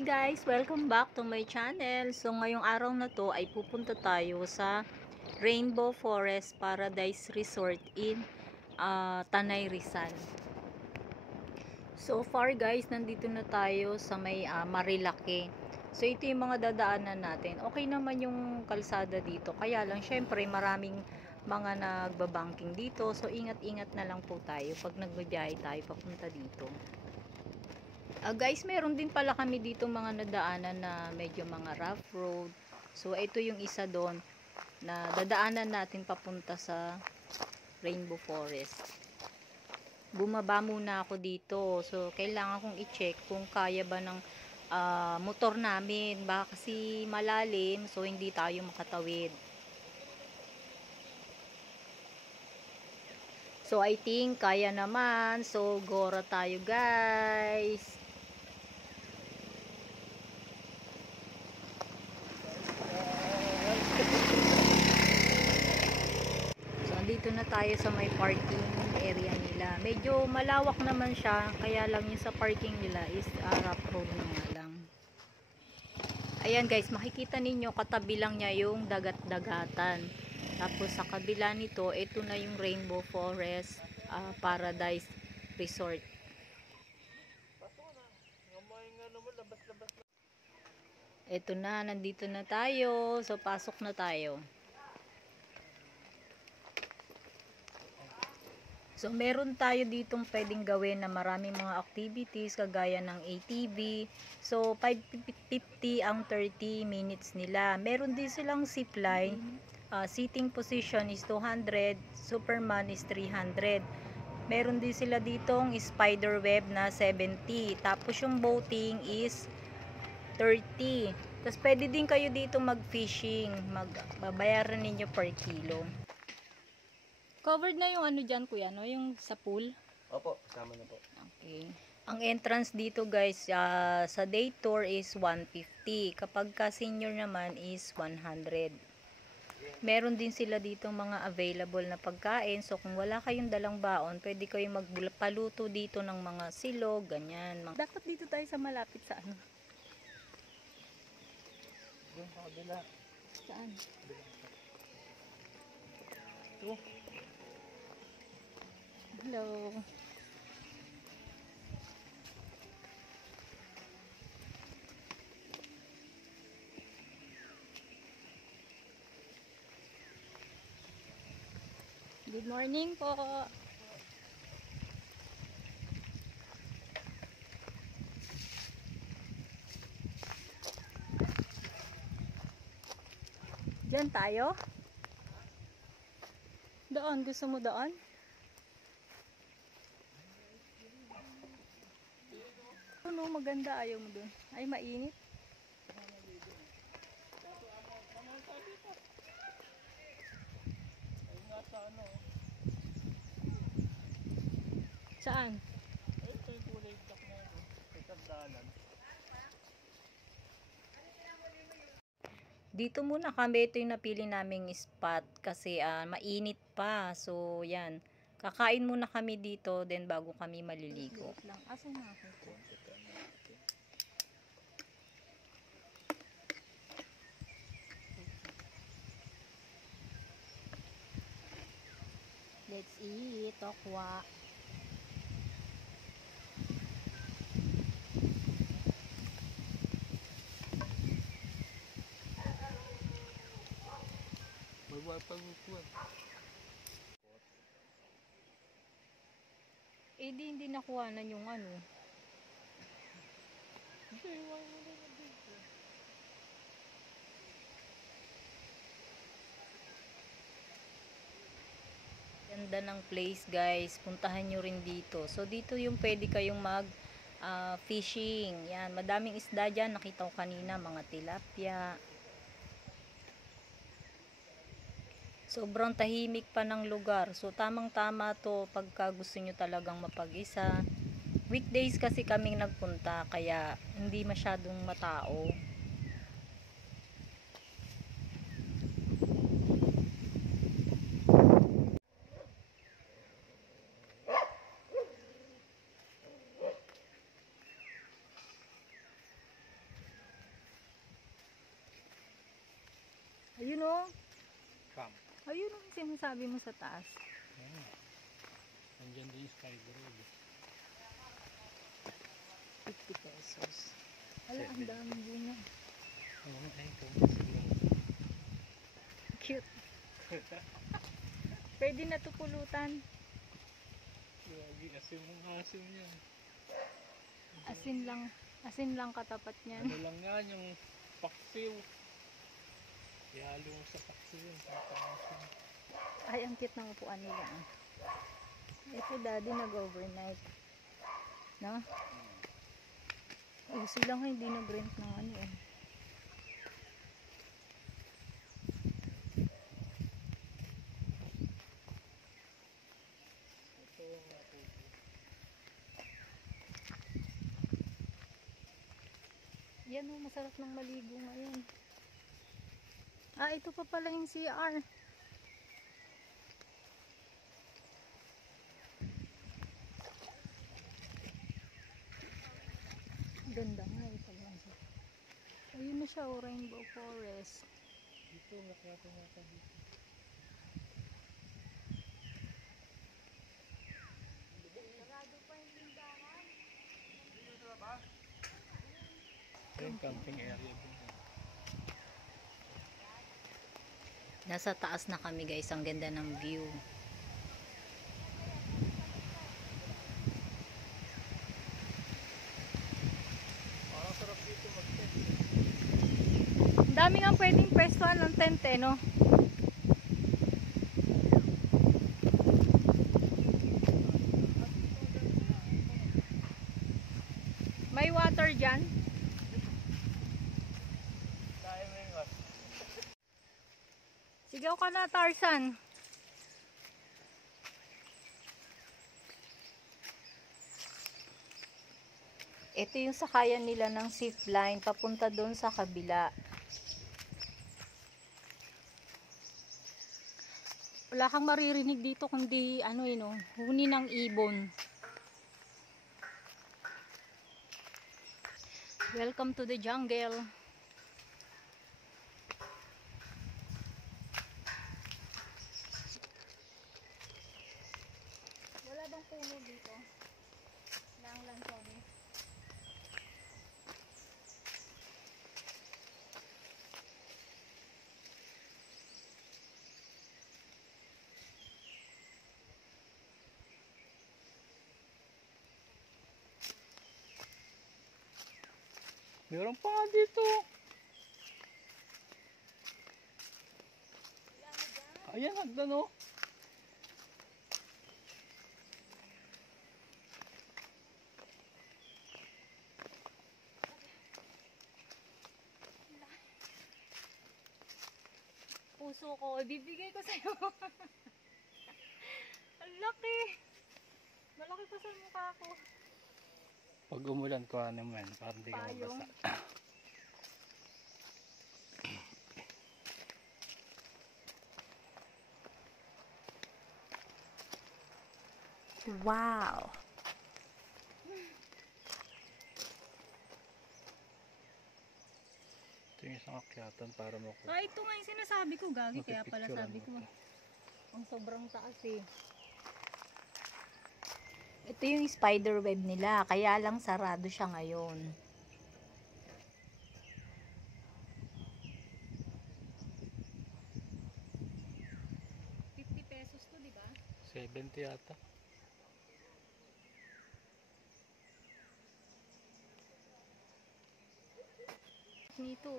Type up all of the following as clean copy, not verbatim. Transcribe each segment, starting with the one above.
Hi guys! Welcome back to my channel. So ngayong araw na to ay pupunta tayo sa Rainbow Forest Paradise Resort in Tanay Rizal. So far guys, nandito na tayo sa may Marilake. So ito yung mga dadaanan natin. Okay naman yung kalsada dito. Kaya lang syempre maraming mga nagbabanking dito. So ingat-ingat na lang po tayo pag nagbibiyahe tayo papunta dito. Guys, meron din pala kami dito mga nadaanan na medyo mga rough road. So, ito yung isa doon na dadaanan natin papunta sa Rainbow Forest. Bumaba muna ako dito. So, kailangan kong i-check kung kaya ba ng motor namin. Baka kasi malalim, so hindi tayo makatawid. So, I think kaya naman. So, gora tayo guys. Dito na tayo sa may parking area nila. Medyo malawak naman siya, kaya lang yung sa parking nila is rough road na nga lang. Ayan guys, makikita ninyo katabi lang niya yung dagat-dagatan. Tapos sa kabila nito, ito na yung Rainbow Forest Paradise Resort. Ito na, nandito na tayo. So pasok na tayo. So, meron tayo ditong pwedeng gawin na maraming mga activities kagaya ng ATV. So, 550 ang 30 minutes nila. Meron din silang zipline. Sitting position is 200. Superman is 300. Meron din sila ditong spider web na 70. Tapos yung boating is 30. Tapos pwede din kayo dito mag-fishing. Babayaran ninyo per kilo. Covered na yung ano dyan kuya, no? Yung sa pool? Opo, kasama na po. Okay. Ang entrance dito guys, sa day tour is 150. Kapag ka senior naman is 100. Meron din sila dito mga available na pagkain. So kung wala kayong dalang baon, pwede kayong magpaluto dito ng mga silog, ganyan. Dapat dito tayo sa malapit sa ano? Doon sa kabila. Saan? Ito. Hello. Good morning po. Diyan tayo? Doon, gusto mo doon? Ano, maganda, ayaw mo doon. Ay, mainit. Saan? Ito yung kulay black na yun. Ito dalan. Dito muna kami, ito yung napili naming spot kasi mainit pa. So, yan. Kakain muna kami dito, then bago kami maliligo. Asan na ako po? Let's eat, tokwa. May wifi mo po eh. Eh, hindi nakuhanan yung ano. Hindi, wifi mo na dito. Ganda ng place guys, puntahan nyo rin dito. So dito yung pwede kayong mag fishing. Yan, madaming isda dyan, nakita ko kanina, mga tilapia. Sobrang tahimik pa ng lugar. So tamang tama to pagka gusto nyo talagang mapag-isa. Weekdays kasi kaming nagpunta, kaya hindi masyadong matao. Ayun o. Camp. Ayun ang sinasabi mo sa taas. Nandiyan din yung Spider Road. 50 pesos. Ala, ang daming bunga. Oo, ay, ito. Cute. Pwede na to pulutan. Lagi, asin mong asin yan. Asin lang katapat niyan. Ano lang yan, yung paksiw. Ihalo mo sa paksiw yun. Ay, ang cute ng upuan nila. Ito daddy nag-overnight. No? Sila nga hindi nag-rent ng ano eh. Ito yung napupo. Yan o, masarap ng maligo ngayon. Ah, ito pa pala yung CR. Ganda nga ito lang siya. Ayun na siya, Rainbow Forest. Dito, nakita dito. Ito yung camping area din. Nasa taas na kami guys, ang ganda ng view. Parang sarap dito mag-tent. Ang dami nga pwedeng pwestuhan ng tent eh, no? May water dyan. Kaya mo yung hot. Sigaw ka na, Tarzan. Ito yung sakayan nila ng zip line papunta doon sa kabila. Wala kang maririnig dito kundi ano no, huni ng ibon. Welcome to the jungle. Wala bang puno dito? Nang lansones? Meron pa nga dito. Ayan, hagdan o. Puso ko, ibibigay ko sa'yo. Ang laki. Malaki pa sa mukha ko. Pag umulan ko naman, para hindi ka Payong. mabasa. Wow. Ito yung isang akyatan para makuha. Ah, ito nga yung sinasabi ko, Gagi. Kaya pala Mapipicturean sabi mo ko. to. Ang sobrang taas eh. Ito yung spider web nila. Kaya lang sarado siya ngayon. ₱50 to, di ba? 70 yata. Nito.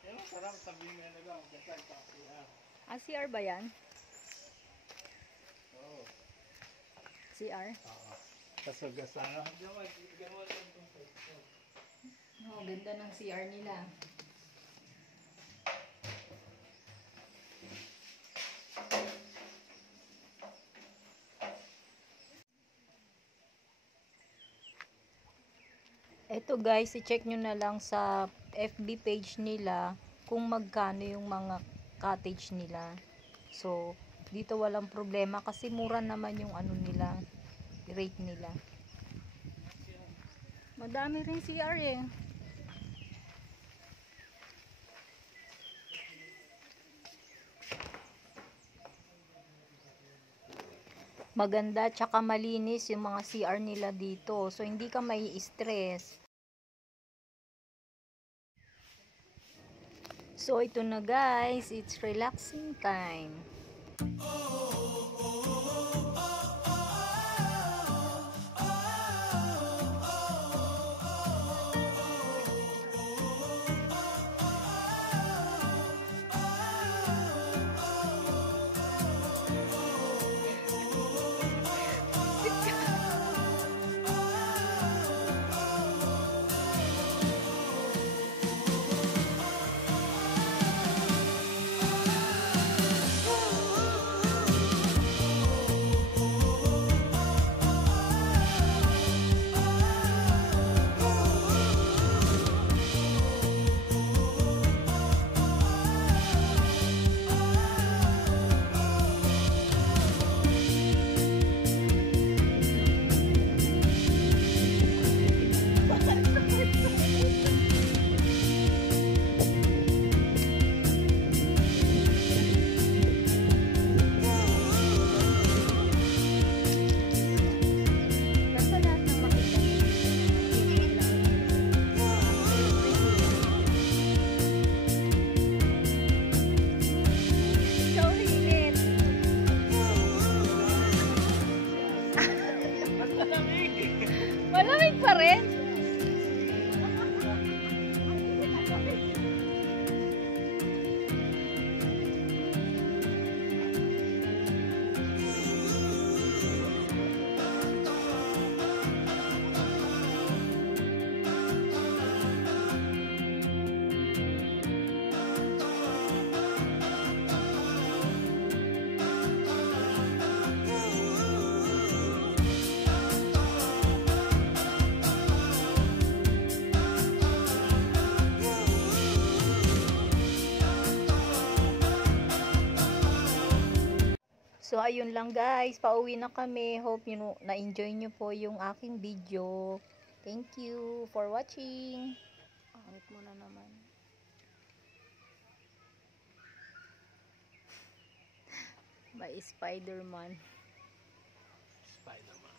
Yan ang sarap, sabi nga na lang, gasal pa siya. Ah, CR ba yan? Oo. CR? Oo. Kasagasan. Gawa lang itong pwesto. Oh, ganda ng CR nila. Ito guys, i-check nyo na lang sa FB page nila kung magkano yung mga cottage nila. So, dito walang problema kasi mura naman yung ano nila, rate nila. Madami rin CR eh. maganda tsaka malinis yung mga CR nila dito. So hindi ka may stress. So ito na guys, it's relaxing time. Basta lahat ng makita so init. Malamig pa rin. So, ayun lang guys. Pauwi na kami. Hope na-enjoy nyo po yung aking video. Thank you for watching. Pangit mo na naman. By Spider-Man. Spider-Man.